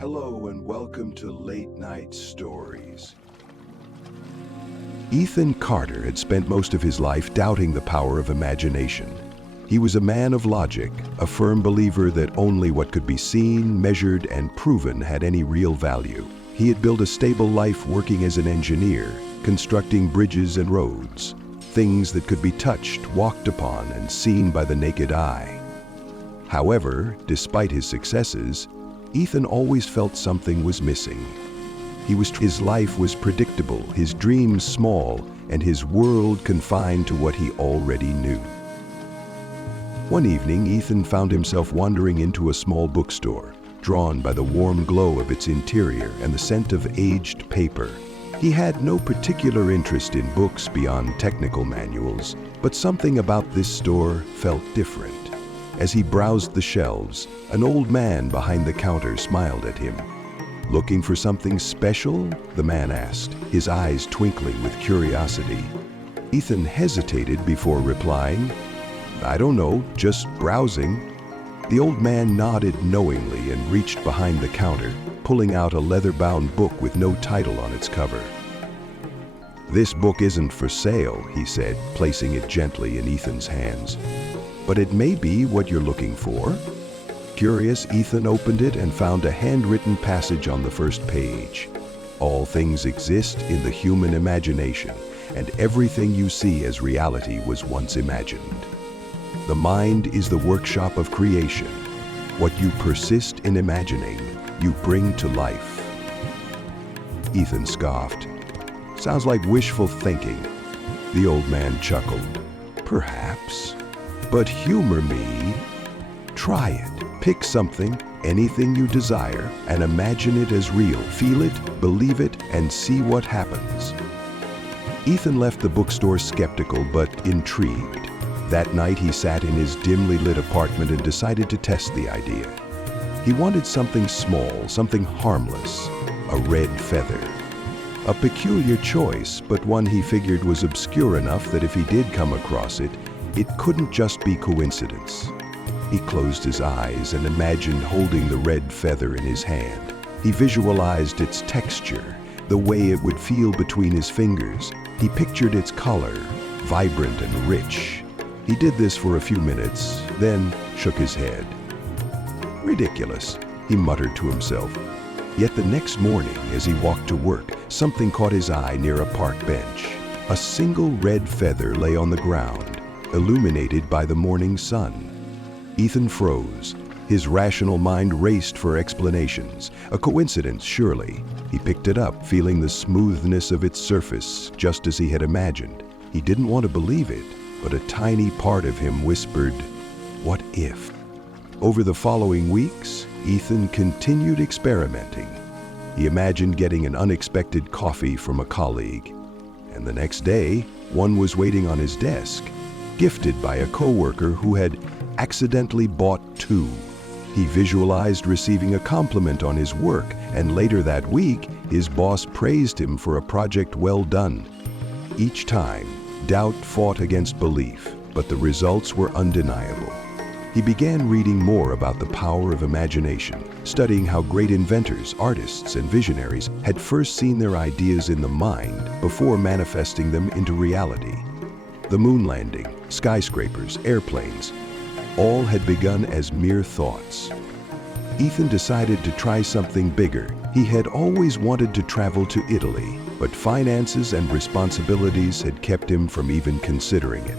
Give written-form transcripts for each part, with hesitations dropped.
Hello and welcome to Late Night Stories. Ethan Carter had spent most of his life doubting the power of imagination. He was a man of logic, a firm believer that only what could be seen, measured, and proven had any real value. He had built a stable life working as an engineer, constructing bridges and roads, things that could be touched, walked upon, and seen by the naked eye. However, despite his successes, Ethan always felt something was missing. His life was predictable, his dreams small, and his world confined to what he already knew. One evening, Ethan found himself wandering into a small bookstore, drawn by the warm glow of its interior and the scent of aged paper. He had no particular interest in books beyond technical manuals, but something about this store felt different. As he browsed the shelves, an old man behind the counter smiled at him. "Looking for something special?" the man asked, his eyes twinkling with curiosity. Ethan hesitated before replying, "I don't know, just browsing." The old man nodded knowingly and reached behind the counter, pulling out a leather-bound book with no title on its cover. "This book isn't for sale," he said, placing it gently in Ethan's hands. "But it may be what you're looking for." Curious, Ethan opened it and found a handwritten passage on the first page. "All things exist in the human imagination, and everything you see as reality was once imagined. The mind is the workshop of creation. What you persist in imagining, you bring to life." Ethan scoffed. "Sounds like wishful thinking." The old man chuckled. "Perhaps. But humor me. Try it. Pick something, anything you desire, and imagine it as real. Feel it, believe it, and see what happens." Ethan left the bookstore skeptical but intrigued. That night he sat in his dimly lit apartment and decided to test the idea. He wanted something small, something harmless, a red feather. A peculiar choice, but one he figured was obscure enough that if he did come across it, it couldn't just be coincidence. He closed his eyes and imagined holding the red feather in his hand. He visualized its texture, the way it would feel between his fingers. He pictured its color, vibrant and rich. He did this for a few minutes, then shook his head. "Ridiculous," he muttered to himself. Yet the next morning, as he walked to work, something caught his eye near a park bench. A single red feather lay on the ground, illuminated by the morning sun. Ethan froze. His rational mind raced for explanations. A coincidence, surely. He picked it up, feeling the smoothness of its surface, just as he had imagined. He didn't want to believe it, but a tiny part of him whispered, "What if?" Over the following weeks, Ethan continued experimenting. He imagined getting an unexpected coffee from a colleague, and the next day, one was waiting on his desk, gifted by a coworker who had accidentally bought two. He visualized receiving a compliment on his work, and later that week, his boss praised him for a project well done. Each time, doubt fought against belief, but the results were undeniable. He began reading more about the power of imagination, studying how great inventors, artists, and visionaries had first seen their ideas in the mind before manifesting them into reality. The moon landing, skyscrapers, airplanes, all had begun as mere thoughts. Ethan decided to try something bigger. He had always wanted to travel to Italy, but finances and responsibilities had kept him from even considering it.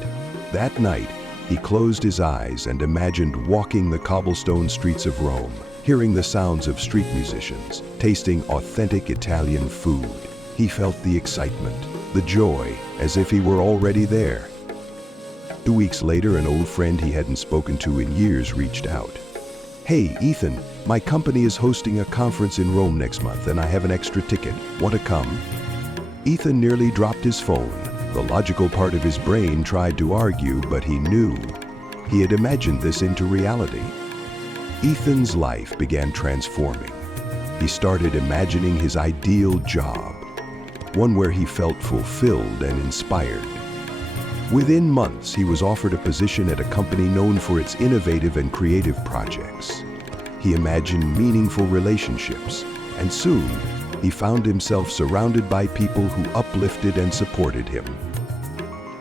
That night, he closed his eyes and imagined walking the cobblestone streets of Rome, hearing the sounds of street musicians, tasting authentic Italian food. He felt the excitement, the joy, as if he were already there. 2 weeks later, an old friend he hadn't spoken to in years reached out. "Hey, Ethan, my company is hosting a conference in Rome next month and I have an extra ticket. Want to come?" Ethan nearly dropped his phone. The logical part of his brain tried to argue, but he knew. He had imagined this into reality. Ethan's life began transforming. He started imagining his ideal job, one where he felt fulfilled and inspired. Within months, he was offered a position at a company known for its innovative and creative projects. He imagined meaningful relationships, and soon he found himself surrounded by people who uplifted and supported him.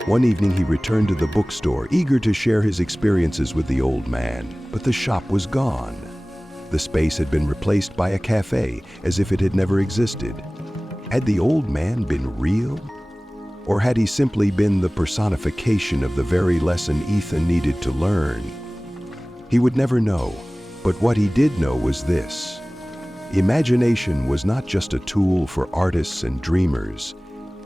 One evening he returned to the bookstore, eager to share his experiences with the old man, but the shop was gone. The space had been replaced by a cafe, as if it had never existed. Had the old man been real? Or had he simply been the personification of the very lesson Ethan needed to learn? He would never know, but what he did know was this: imagination was not just a tool for artists and dreamers,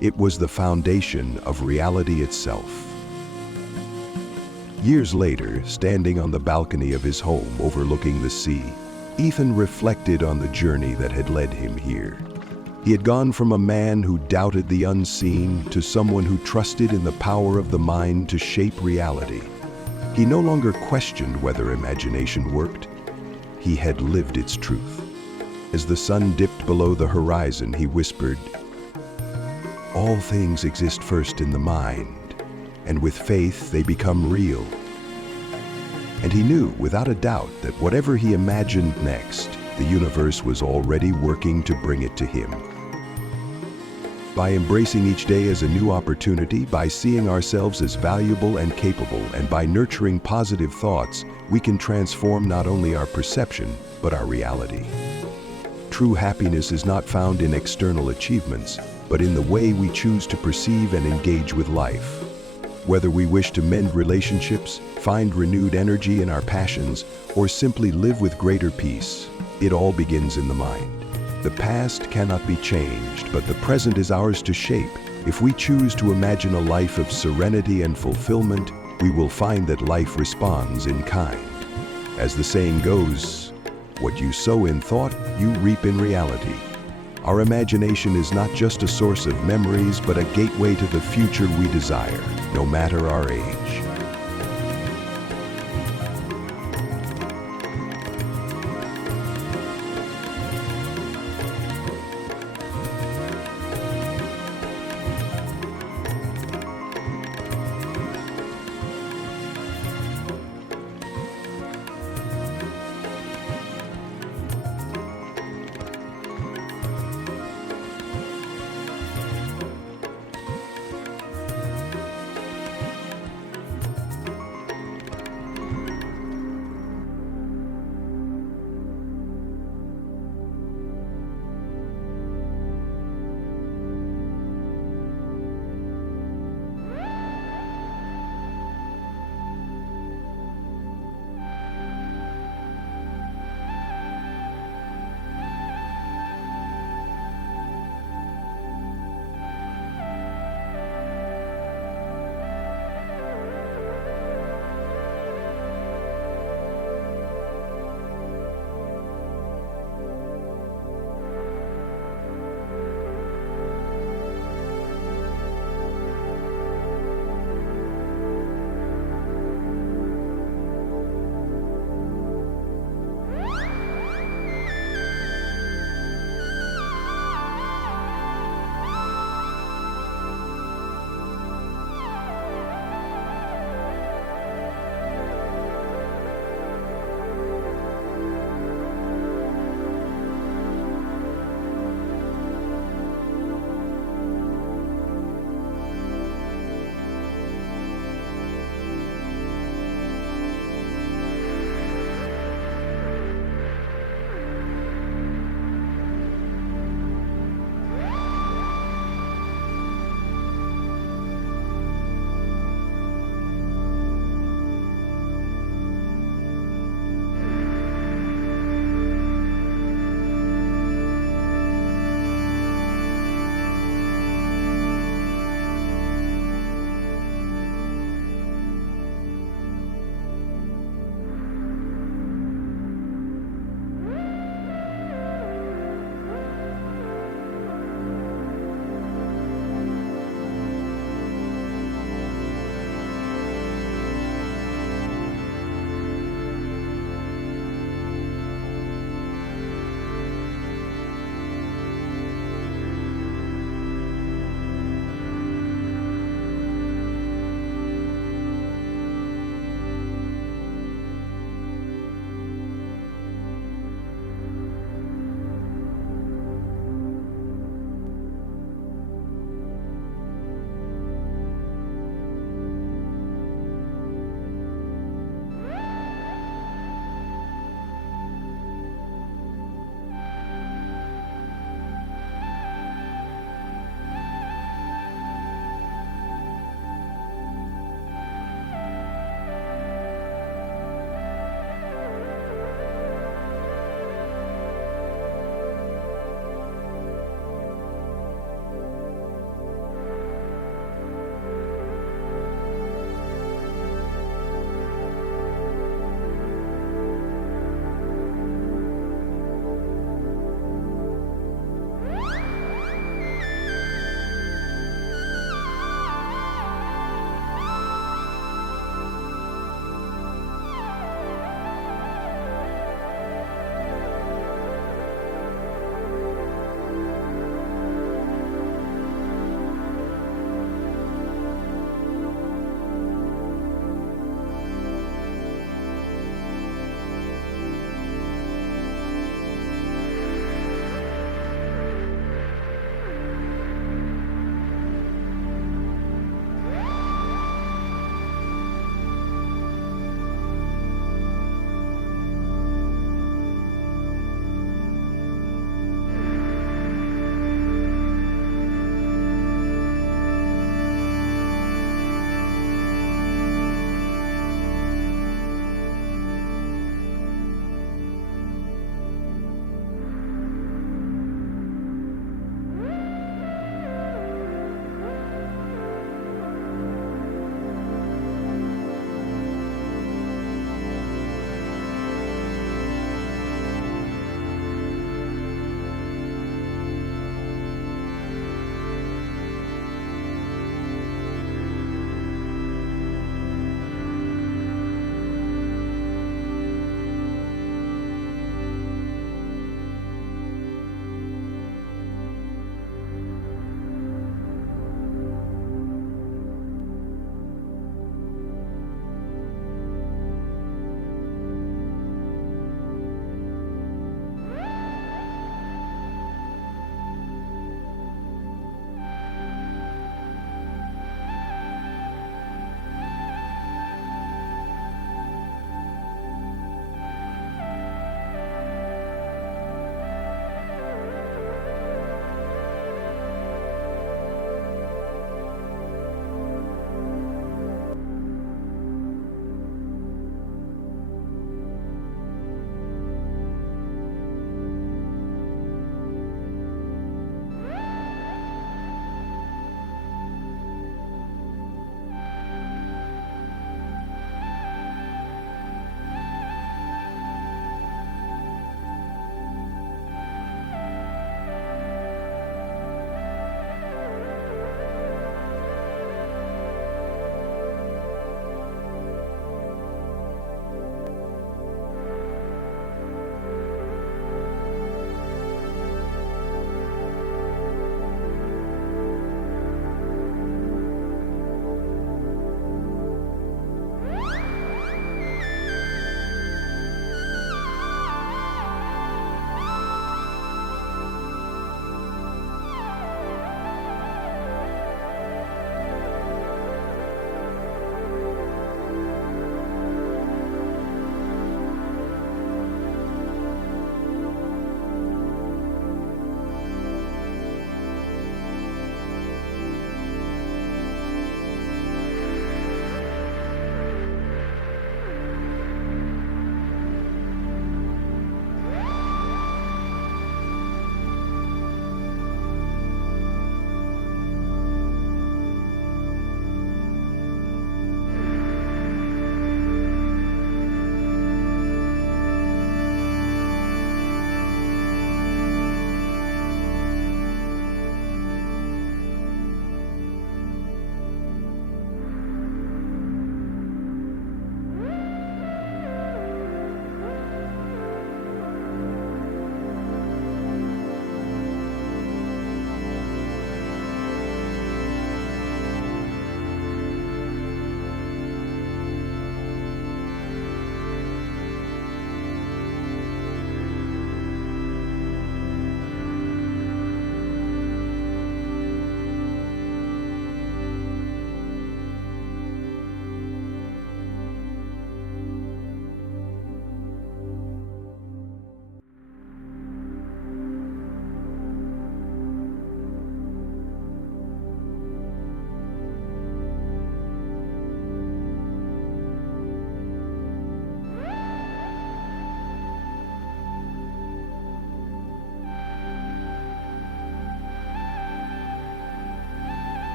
it was the foundation of reality itself. Years later, standing on the balcony of his home overlooking the sea, Ethan reflected on the journey that had led him here. He had gone from a man who doubted the unseen to someone who trusted in the power of the mind to shape reality. He no longer questioned whether imagination worked. He had lived its truth. As the sun dipped below the horizon, he whispered, "All things exist first in the mind, and with faith they become real." And he knew without a doubt that whatever he imagined next, the universe was already working to bring it to him. By embracing each day as a new opportunity, by seeing ourselves as valuable and capable, and by nurturing positive thoughts, we can transform not only our perception, but our reality. True happiness is not found in external achievements, but in the way we choose to perceive and engage with life. Whether we wish to mend relationships, find renewed energy in our passions, or simply live with greater peace, it all begins in the mind. The past cannot be changed, but the present is ours to shape. If we choose to imagine a life of serenity and fulfillment, we will find that life responds in kind. As the saying goes, what you sow in thought, you reap in reality. Our imagination is not just a source of memories, but a gateway to the future we desire, no matter our age.